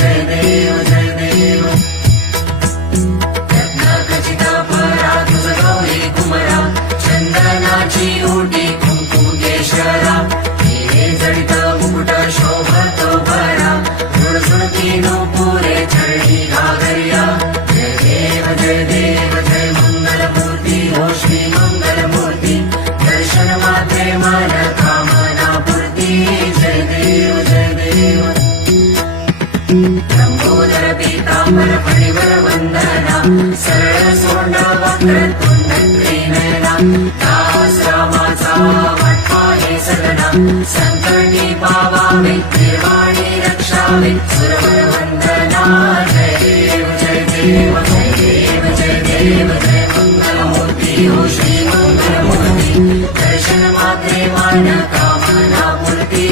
जय देव जय देव रत्नाखचिता परा तुझ गौरी कुमरा चंदनाची ओटी कुंकू केशरा हिरे जडित मुकुट शोभतो भरा झुळझुळती नूपुरे चढी घागरिया जय देव जय मंगलमूर्ती हो श्री मंगलमूर्ती दर्शन मात्रे मन कामना पूर्ती जय देव लंबोदर पीतांबर फणिवर वंदना सरळ सोंड वक्र तुंड त्रिनयना दास रामाचा वाटपा हे सदना संकटी पावावे निर्वाणी रक्षावे सुरवर वंदना जय देव जय मंगलमूर्ती हो श्री मंगलमूर्ती दर्शन मात्रे मन कामना पूर्ती